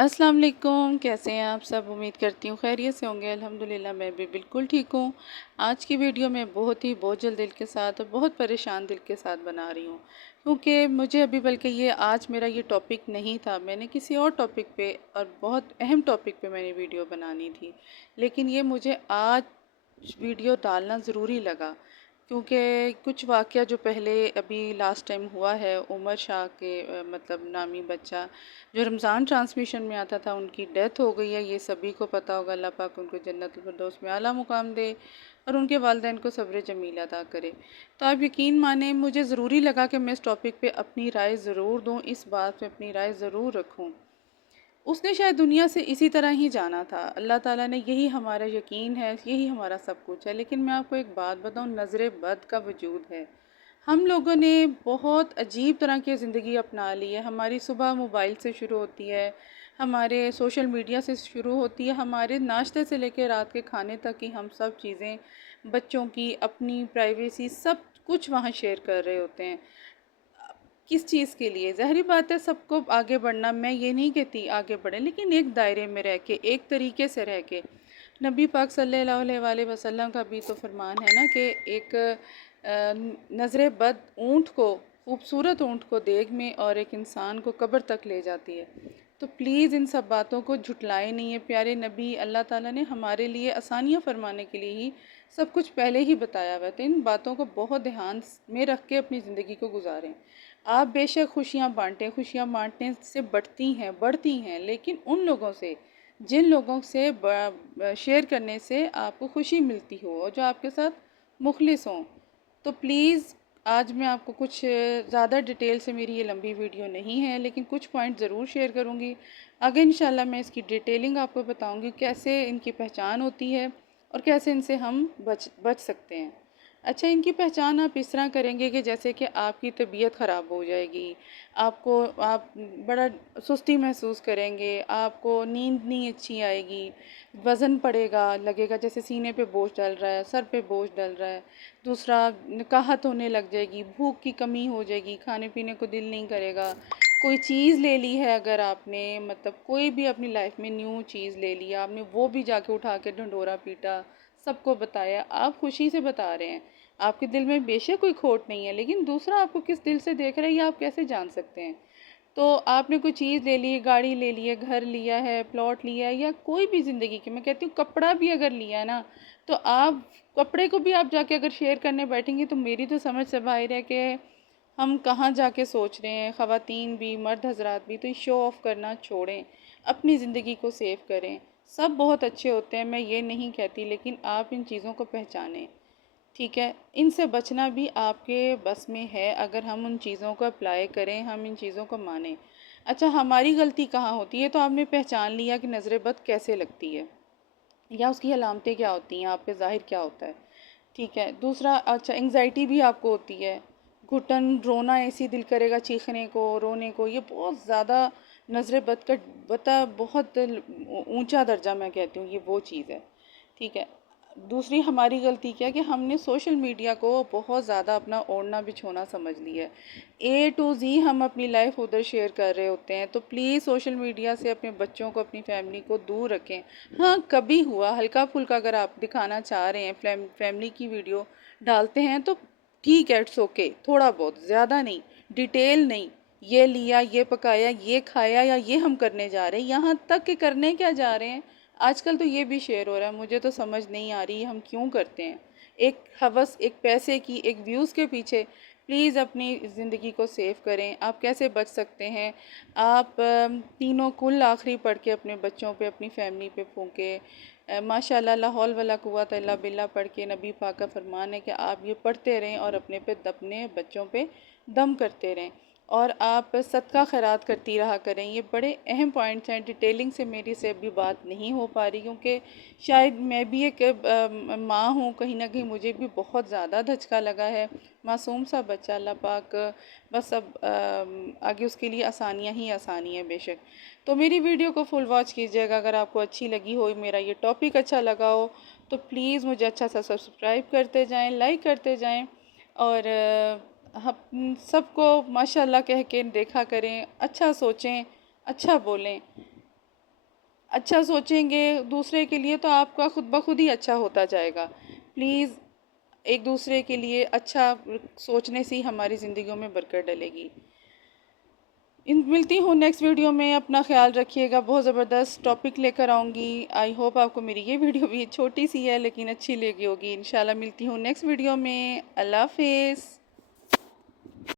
अस्सलाम वालेकुम, कैसे हैं आप सब? उम्मीद करती हूँ खैरियत से होंगे। अल्हम्दुलिल्लाह मैं भी बिल्कुल ठीक हूँ। आज की वीडियो मैं बहुत ही बोझिल दिल के साथ और बहुत परेशान दिल के साथ बना रही हूँ, क्योंकि मुझे अभी बल्कि ये आज मेरा ये टॉपिक नहीं था। मैंने किसी और टॉपिक पे और बहुत अहम टॉपिक पे मैंने वीडियो बनानी थी, लेकिन ये मुझे आज वीडियो डालना ज़रूरी लगा, क्योंकि कुछ वाक़या जो पहले अभी लास्ट टाइम हुआ है, उमर शाह के मतलब नामी बच्चा जो रमज़ान ट्रांसमिशन में आता था, उनकी डेथ हो गई है। ये सभी को पता होगा। अल्लाह पाक उनको जन्नतुल फिरदौस में आला मुकाम दे और उनके वालिदैन को सब्र जमील अता करे। तो आप यकीन माने, मुझे ज़रूरी लगा कि मैं इस टॉपिक पे अपनी राय ज़रूर दूँ, इस बात पे अपनी राय ज़रूर रखूँ। उसने शायद दुनिया से इसी तरह ही जाना था। अल्लाह ताला ने, यही हमारा यकीन है, यही हमारा सब कुछ है। लेकिन मैं आपको एक बात बताऊँ, नज़र बद का वजूद है। हम लोगों ने बहुत अजीब तरह की ज़िंदगी अपना ली है। हमारी सुबह मोबाइल से शुरू होती है, हमारे सोशल मीडिया से शुरू होती है, हमारे नाश्ते से लेकर रात के खाने तक की हम सब चीज़ें, बच्चों की अपनी प्राइवेसी, सब कुछ वहाँ शेयर कर रहे होते हैं। किस चीज़ के लिए? ज़ाहिर बात है, सबको आगे बढ़ना, मैं ये नहीं कहती आगे बढ़ें, लेकिन एक दायरे में रह के, एक तरीके से रह के। नबी पाक सल्लल्लाहु अलैहि वसल्लम का भी तो फरमान है ना कि एक नज़र बद ऊँट को, खूबसूरत ऊँट को देग में और एक इंसान को कब्र तक ले जाती है। तो प्लीज़ इन सब बातों को झुटलाएं नहीं है। प्यारे नबी, अल्लाह ताला ने हमारे लिए आसानियाँ फरमाने के लिए ही सब कुछ पहले ही बताया हुआ है। तो इन बातों को बहुत ध्यान में रख के अपनी ज़िंदगी को गुजारें। आप बेशक खुशियाँ बाँटें, खुशियाँ बाँटने से बढ़ती हैं, लेकिन उन लोगों से, जिन लोगों से शेयर करने से आपको खुशी मिलती हो और जो आपके साथ मुखलिस हों। तो प्लीज़, आज मैं आपको कुछ ज़्यादा डिटेल से, मेरी ये लंबी वीडियो नहीं है, लेकिन कुछ पॉइंट ज़रूर शेयर करूँगी। आगे इंशाल्लाह मैं इसकी डिटेलिंग आपको बताऊँगी, कैसे इनकी पहचान होती है और कैसे इनसे हम बच सकते हैं। अच्छा, इनकी पहचान आप इस तरह करेंगे कि जैसे कि आपकी तबीयत ख़राब हो जाएगी, आप बड़ा सुस्ती महसूस करेंगे, आपको नींद नहीं अच्छी आएगी, वज़न पड़ेगा, लगेगा जैसे सीने पे बोझ डल रहा है, सर पे बोझ डल रहा है। दूसरा, नकाहत होने लग जाएगी, भूख की कमी हो जाएगी, खाने पीने को दिल नहीं करेगा। कोई चीज़ ले ली है अगर आपने, मतलब कोई भी अपनी लाइफ में न्यू चीज़ ले लिया आपने, वो भी जाके उठा के ढंढोरा पीटा, सबको बताया, आप खुशी से बता रहे हैं, आपके दिल में बेशक कोई खोट नहीं है, लेकिन दूसरा आपको किस दिल से देख रहा है ये आप कैसे जान सकते हैं? तो आपने कोई चीज़ ले ली है, गाड़ी ले ली है, घर लिया है, प्लॉट लिया है, या कोई भी ज़िंदगी की, मैं कहती हूँ कपड़ा भी अगर लिया है ना, तो आप कपड़े को भी आप जाके अगर शेयर करने बैठेंगे, तो मेरी तो समझ से बाहर है कि हम कहाँ जाके सोच रहे हैं। ख़वातीन भी, मर्द हजरात भी, तो शो ऑफ़ करना छोड़ें, अपनी ज़िंदगी को सेव करें। सब बहुत अच्छे होते हैं, मैं ये नहीं कहती, लेकिन आप इन चीज़ों को पहचानें, ठीक है? इनसे बचना भी आपके बस में है, अगर हम उन चीज़ों को अप्लाई करें, हम इन चीज़ों को मानें। अच्छा, हमारी गलती कहाँ होती है? तो आपने पहचान लिया कि नज़र बद कैसे लगती है, या उसकी अलामतें क्या होती हैं, आप पे ज़ाहिर क्या होता है, ठीक है? दूसरा, अच्छा, एंग्ज़ायटी भी आपको होती है, घुटन, रोना, ऐसी दिल करेगा चीखने को, रोने को, ये बहुत ज़्यादा नज़र बद का बहुत ऊंचा दर्जा, मैं कहती हूँ ये वो चीज़ है, ठीक है? दूसरी हमारी गलती क्या है कि हमने सोशल मीडिया को बहुत ज़्यादा अपना ओढ़ना बिछोना समझ लिया है। ए टू ज़ी हम अपनी लाइफ उधर शेयर कर रहे होते हैं। तो प्लीज़ सोशल मीडिया से अपने बच्चों को, अपनी फैमिली को दूर रखें। हाँ, कभी हुआ हल्का फुल्का अगर आप दिखाना चाह रहे हैं, फैमिली की वीडियो डालते हैं, तो ठीक है, इट्स ओके, थोड़ा बहुत, ज़्यादा नहीं, डिटेल नहीं, ये लिया, ये पकाया, ये खाया, या ये हम करने जा रहे हैं, यहाँ तक कि करने क्या जा रहे हैं आजकल तो ये भी शेयर हो रहा है। मुझे तो समझ नहीं आ रही हम क्यों करते हैं, एक हवस, एक पैसे की, एक व्यूज़ के पीछे। प्लीज़ अपनी ज़िंदगी को सेव करें। आप कैसे बच सकते हैं? आप तीनों कुल आखिरी पढ़ के अपने बच्चों पे, अपनी फैमिली पे फूंके, माशाल्लाह, ला हौल वला कुव्वत इल्ला बिल्लाह पढ़ के, नबी पाक का फरमान है कि आप ये पढ़ते रहें और अपने बच्चों पे दम करते रहें, और आप सदका खैरात करती रहा करें। ये बड़े अहम पॉइंट्स हैं। डिटेलिंग से मेरी से अभी बात नहीं हो पा रही, क्योंकि शायद मैं भी एक माँ हूँ, कहीं ना कहीं मुझे भी बहुत ज़्यादा धचका लगा है। मासूम सा बच्चा, अल्लाह पाक बस अब आगे उसके लिए आसानियाँ ही आसानी है बेशक। तो मेरी वीडियो को फुल वॉच कीजिएगा। अगर आपको अच्छी लगी हो, मेरा ये टॉपिक अच्छा लगा हो, तो प्लीज़ मुझे अच्छा सा सब्सक्राइब करते जाएँ, लाइक करते जाएँ, और हम सबको माशाल्लाह कह के देखा करें, अच्छा सोचें, अच्छा बोलें। अच्छा सोचेंगे दूसरे के लिए तो आपका खुद ब खुद ही अच्छा होता जाएगा। प्लीज़ एक दूसरे के लिए अच्छा सोचने से ही हमारी ज़िंदगियों में बरकत डलेगी। इन मिलती हूँ नेक्स्ट वीडियो में। अपना ख्याल रखिएगा। बहुत ज़बरदस्त टॉपिक लेकर आऊँगी। आई होप आपको मेरी ये वीडियो भी छोटी सी है लेकिन अच्छी लगी होगी। इंशाल्लाह मिलती हूँ नेक्स्ट वीडियो में। अल्लाह हाफ़िज़।